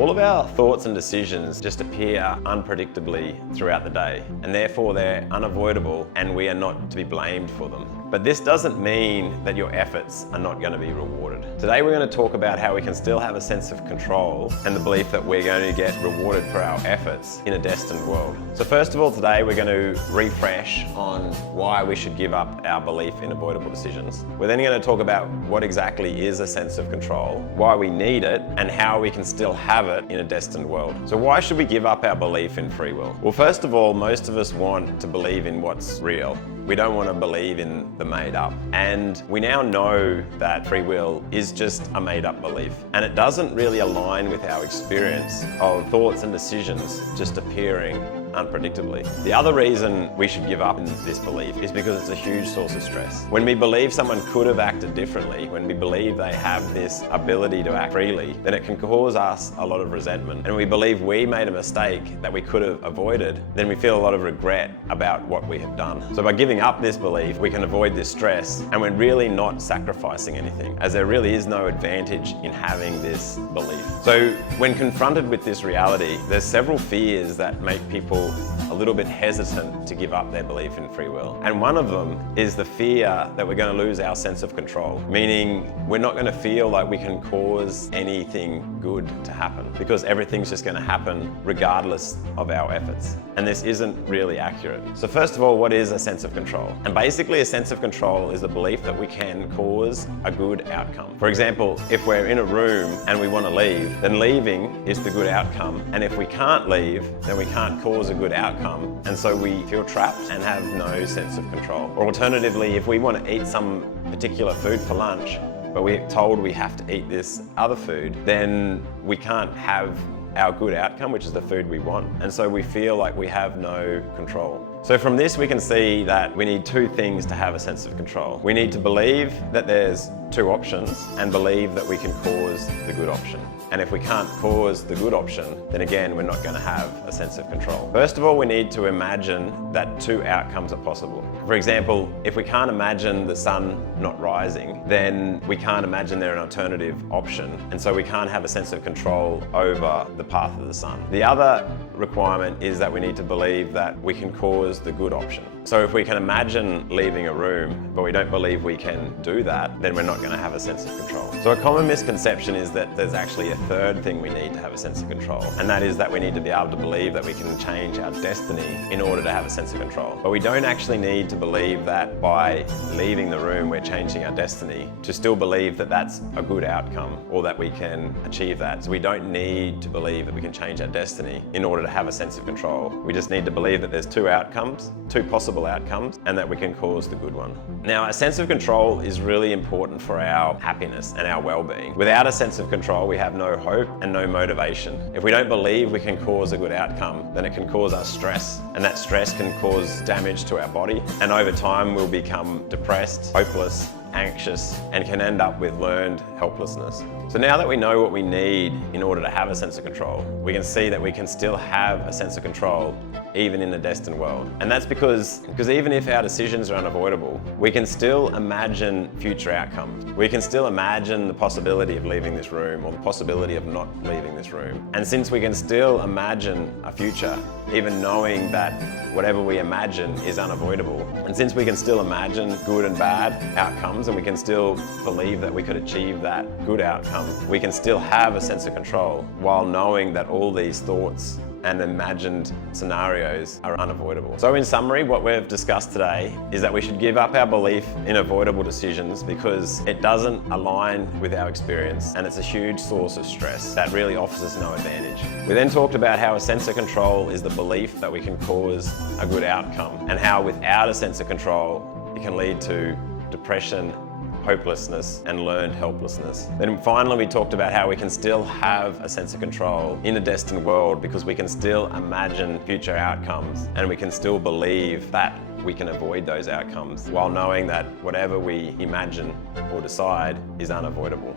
All of our thoughts and decisions just appear unpredictably throughout the day, and therefore they're unavoidable and we are not to be blamed for them. But this doesn't mean that your efforts are not going to be rewarded. Today we're going to talk about how we can still have a sense of control and the belief that we're going to get rewarded for our efforts in a destined world. So first of all, today we're going to refresh on why we should give up our belief in avoidable decisions. We're then going to talk about what exactly is a sense of control, why we need it, and how we can still have it in a destined world. So why should we give up our belief in free will? Well, first of all, most of us want to believe in what's real. We don't want to believe in the made up. And we now know that free will is just a made up belief. And it doesn't really align with our experience of thoughts and decisions just appearing unpredictably. The other reason we should give up in this belief is because it's a huge source of stress. When we believe someone could have acted differently, when we believe they have this ability to act freely, then it can cause us a lot of resentment. And we believe we made a mistake that we could have avoided, then we feel a lot of regret about what we have done. So by giving up this belief, we can avoid this stress, and we're really not sacrificing anything, as there really is no advantage in having this belief. So when confronted with this reality, there's several fears that make people a little bit hesitant to give up their belief in free will. And one of them is the fear that we're going to lose our sense of control, meaning we're not going to feel like we can cause anything good to happen because everything's just going to happen regardless of our efforts. And this isn't really accurate. So first of all, what is a sense of control? And basically a sense of control is the belief that we can cause a good outcome. For example, if we're in a room and we want to leave, then leaving is the good outcome. And if we can't leave, then we can't cause a good outcome. And so we feel trapped and have no sense of control. Or alternatively, if we want to eat some particular food for lunch, but we're told we have to eat this other food, then we can't have our good outcome, which is the food we want. And so we feel like we have no control. So from this, we can see that we need two things to have a sense of control. We need to believe that there's two options and believe that we can cause the good option. And if we can't cause the good option, then again, we're not going to have a sense of control. First of all, we need to imagine that two outcomes are possible. For example, if we can't imagine the sun not rising, then we can't imagine there an alternative option. And so we can't have a sense of control over the path of the sun. The other requirement is that we need to believe that we can cause the good option. So if we can imagine leaving a room, but we don't believe we can do that, then we're not going to have a sense of control. So a common misconception is that there's actually a third thing we need to have a sense of control, and that is that we need to be able to believe that we can change our destiny in order to have a sense of control. But we don't actually need to believe that by leaving the room we're changing our destiny to still believe that that's a good outcome or that we can achieve that. So we don't need to believe that we can change our destiny in order to have a sense of control. We just need to believe that there's two outcomes, two possible outcomes, and that we can cause the good one. Now, a sense of control is really important for our happiness and our well-being. Without a sense of control, we have no hope and no motivation. If we don't believe we can cause a good outcome, then it can cause us stress, and that stress can cause damage to our body, and over time we'll become depressed, hopeless, anxious, and can end up with learned helplessness. So now that we know what we need in order to have a sense of control, we can see that we can still have a sense of control even in a destined world. And that's because even if our decisions are unavoidable, we can still imagine future outcomes. We can still imagine the possibility of leaving this room or the possibility of not leaving this room. And since we can still imagine a future, even knowing that whatever we imagine is unavoidable, and since we can still imagine good and bad outcomes, and we can still believe that we could achieve that good outcome, we can still have a sense of control while knowing that all these thoughts and imagined scenarios are unavoidable. So in summary, what we've discussed today is that we should give up our belief in avoidable decisions because it doesn't align with our experience and it's a huge source of stress that really offers us no advantage. We then talked about how a sense of control is the belief that we can cause a good outcome, and how without a sense of control, it can lead to depression, hopelessness, and learned helplessness. Then finally, we talked about how we can still have a sense of control in a destined world because we can still imagine future outcomes and we can still believe that we can avoid those outcomes while knowing that whatever we imagine or decide is unavoidable.